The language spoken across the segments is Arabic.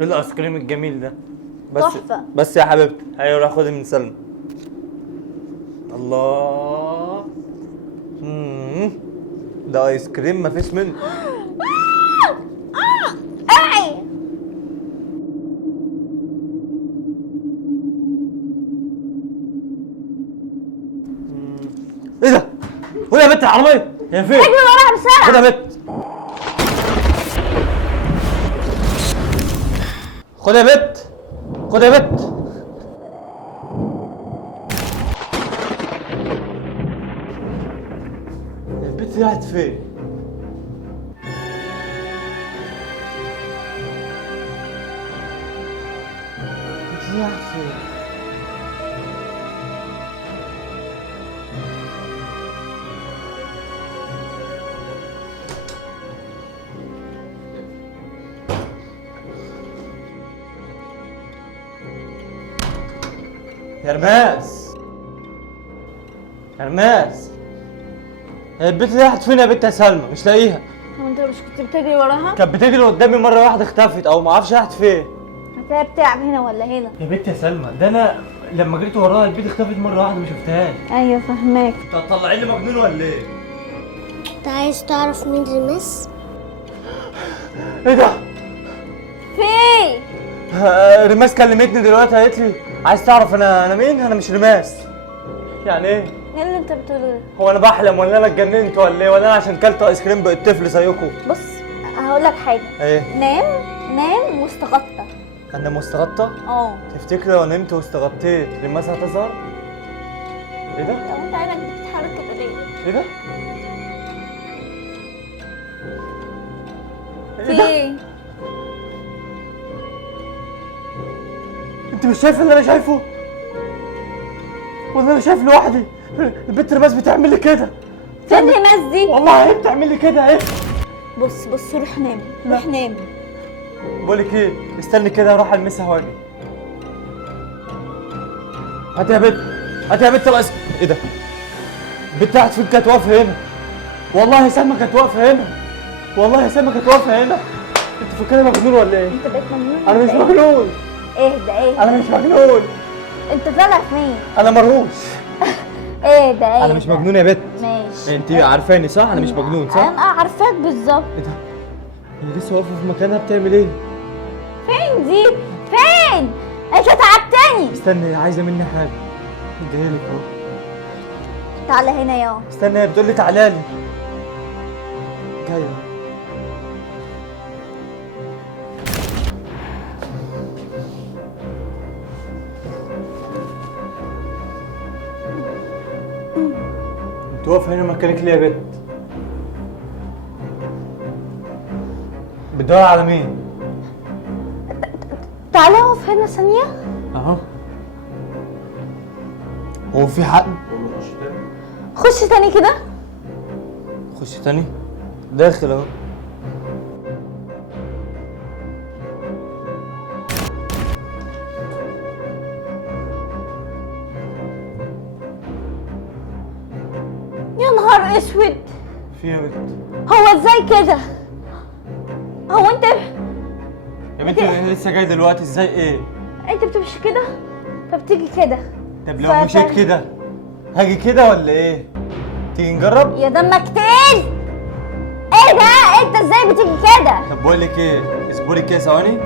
ايه الايس كريم الجميل ده؟ بس تحفة. بس يا حبيبتي، ايوه روح خدي من سلمى. الله. ده ايس كريم مفيش منه. اوعي. ايه ده؟ خد يا بنت العربيه، هي فين؟ اجري وراها بسرعة. خد يا بنت. خد يا بنت. خد يا بنت. البنت دي راحت فين؟ البنت دي راحت فين؟ يا رماس. يا رماس. البنت دي راحت فين يا بنت يا سلمى؟ مش لاقيها. هو انت مش كنت بتجري وراها؟ كانت بتجري قدامي مره واحده اختفت او ما اعرفش راحت فين. هتلاقيها بتلعب هنا ولا هنا؟ يا بنت يا سلمى، ده انا لما جريت وراها البنت اختفت مره واحده ما شفتهاش. ايوه فهماك. انت هتطلعي لي مجنون ولا ايه؟ انت عايز تعرف مين رمس؟ ايه ده؟ في رماس كلمتني دلوقتي قالت لي عايز تعرف انا مين؟ انا مش رماس. يعني ايه؟ ايه اللي انت بتقوله ده؟ هو انا بحلم ولا انا اتجننت ولا ايه؟ ولا انا عشان كلت ايس كريم بقيت طفل زيكم؟ بص هقول لك حاجه. ايه؟ نام واستغطى. انا مستغطى؟ تفتكري لو نمت واستغطيت رماس هتظهر؟ ايه ده؟ طب انت عينك بتتحرك كده ليه؟ ايه ده؟ في ايه؟ انت مش شايف اللي انا شايفه؟ ولا انا شايف لوحدي؟ البنت رماس بتعمل لي كده. فين الناس دي؟ والله هي بتعمل لي كده اهي. بص روح نام. روح نام. بقول لك ايه؟ استني كده اروح المسها واجي. هات يا بنت. هات يا بنت الأيس. ايه ده؟ البنت راحت فين؟ كانت واقفه هنا. والله يا سلمى كانت واقفه هنا. والله يا سلمى كانت واقفه هنا. انت فاكرني مجنون ولا ايه؟ انت بقيت مجنون؟ انا مش ولا ايه؟ مجنون. اهدى. انا مش مجنون. انت طالع فين؟ انا مرهوش. اهدى. انا مش مجنون يا بنت. ماشي. انت عارفاني صح؟ انا مش مجنون صح؟ انا عارفاك بالظبط. ايه ده؟ هي لسه واقفه في مكانها بتعمل ايه؟ فين دي؟ فين؟ انت تعبتني. استني، عايزه مني حاجه. اديها لك اهو. تعالى هنا يا استنى، هي بتقول لي تعالى لي. جايه. انت واقفه هنا مكانك ليه يا بنت؟ بتدور على مين؟ تعالى اقف هنا ثانية. اهو. هو في حد؟ خش تاني كده. خش تاني. داخل اهو. يا نهار اسود. في يا بنت. هو ازاي كده؟ هو انت يا بنت لسه جاي دلوقتي، ازاي ايه؟ انت بتمشي كده؟ طب تيجي كده. طب لو مشيت كده هاجي كده ولا ايه؟ تيجي نجرب؟ يا دمك تقيل. ايه ده؟ انت ازاي بتيجي كده؟ طب بقول لك ايه؟ اصبري كده ثواني.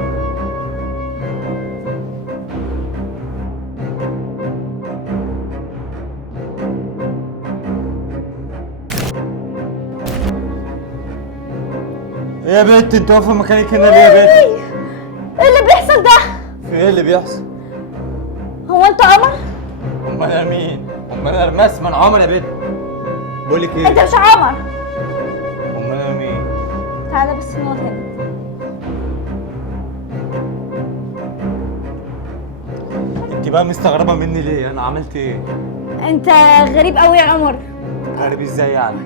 ايه يا بنت انت واقفه مكانك هنا ليه يا بنت؟ ايه اللي بيحصل ده؟ في ايه اللي بيحصل؟ هو انت قمر؟ امال انا مين؟ امال انا رماس؟ ما انا عمر يا بنت. بقول لك انت ايه؟ مش عمر. امال انا مين؟ تعالى بس نقعد هنا. انت بقى مستغربه مني ليه؟ انا عملت ايه؟ انت غريب قوي يا عمر. غريب ازاي يعني؟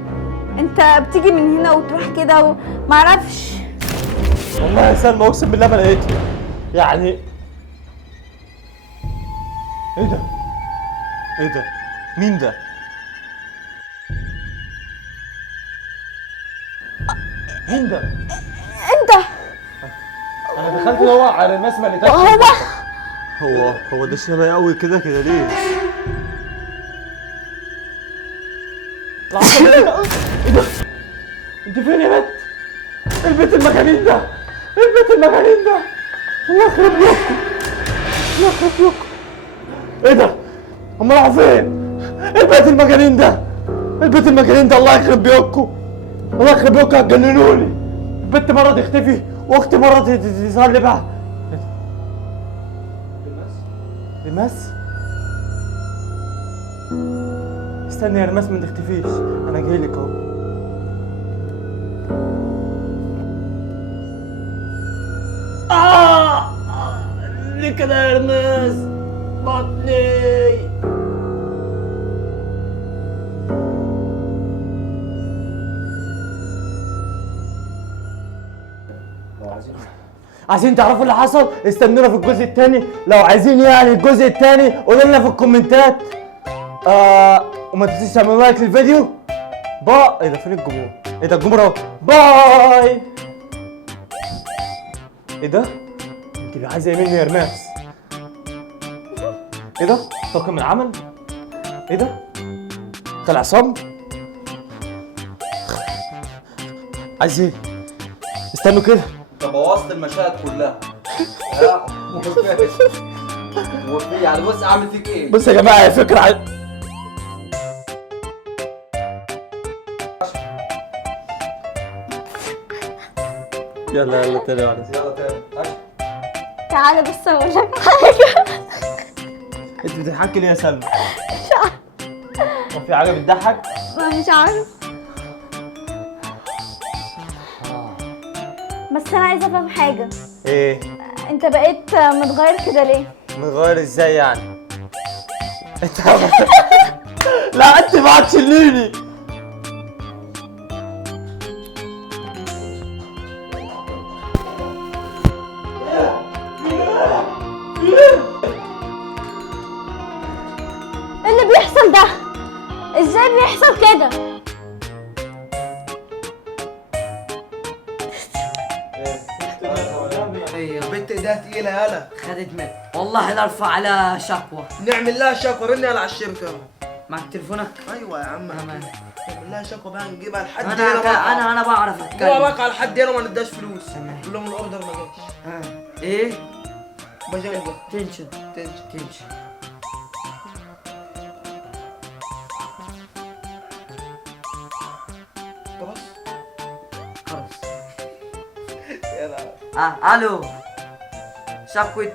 انت بتيجي من هنا وتروح كده ومعرفش. والله يا سلمى اقسم بالله ما لقيتها. يعني ايه ده؟ ايه ده؟ مين ده؟ مين ده؟ انت انا دخلت ادور على الناس ما لقيتهاش. هو ده شبه قوي كده ليه؟ ايه ده؟ انت فين يا بنت؟ البيت المجانين ده! البيت المجانين ده! الله يخرب بيوتكم! الله يخرب بيوتكم! ايه ده؟ هم راحوا فين؟ البيت المجانين ده! البيت المجانين ده الله يخرب بيوتكم! الله يخرب بيوتكم هتجننوني! البنت مرة تختفي واختي مرة تظهر لي بقى. رماس؟ استني يا رماس ما تختفيش، انا جايلك اهو. ليه كده يا رماس؟ بطني. عايزين تعرفوا اللي حصل؟ استنونا في الجزء الثاني. لو عايزين يعني الجزء الثاني قولوا لنا في الكومنتات. وما تنسوش تعملوا لايك للفيديو. ايه ده؟ فين الجمهور؟ ايه ده الجمهور اهو. باي. ايه ده؟ انت اللي عايزه ايه مني يا رماس؟ ايه ده؟ طاقم العمل؟ ايه ده؟ طلع صم؟ عايز ايه؟ استنوا كده. انت بوظت المشاهد كلها. وفي يعني بص اعمل فيك ايه؟ بص يا جماعه هي فكره يلا تاني واحده. يلا تاني. تعالى بس اقول لك حاجه. انت بتضحكي ليه يا سلمى؟ هو في حاجه بتضحك؟ مش عارف. بس انا عايزه افهم حاجه. ايه؟ انت بقيت متغير كده ليه؟ متغير ازاي يعني؟ انت لا انت ما هتشليني. ايه اللي بيحصل ده؟ ازاي بيحصل كده؟ ايه بنت ايديها تقيله يالا. خدت منك والله نرفع على شكوى. نعمل لها شكوى. رن على الشركه. معك تليفونك؟ ايوه يا عم. تمام. نعمل لها شكوى بقى نجيبها لحد انا هنا بقى. انا بعرف هو اتكلم. بقى لحد هنا وما نداش فلوس. تمام. قول لهم الاوردر ما جاش. ايه؟ بجنبه. تنشن تنشن. تنشن. خلاص. خلاص. يلا. الو. شكوى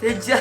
تنشن.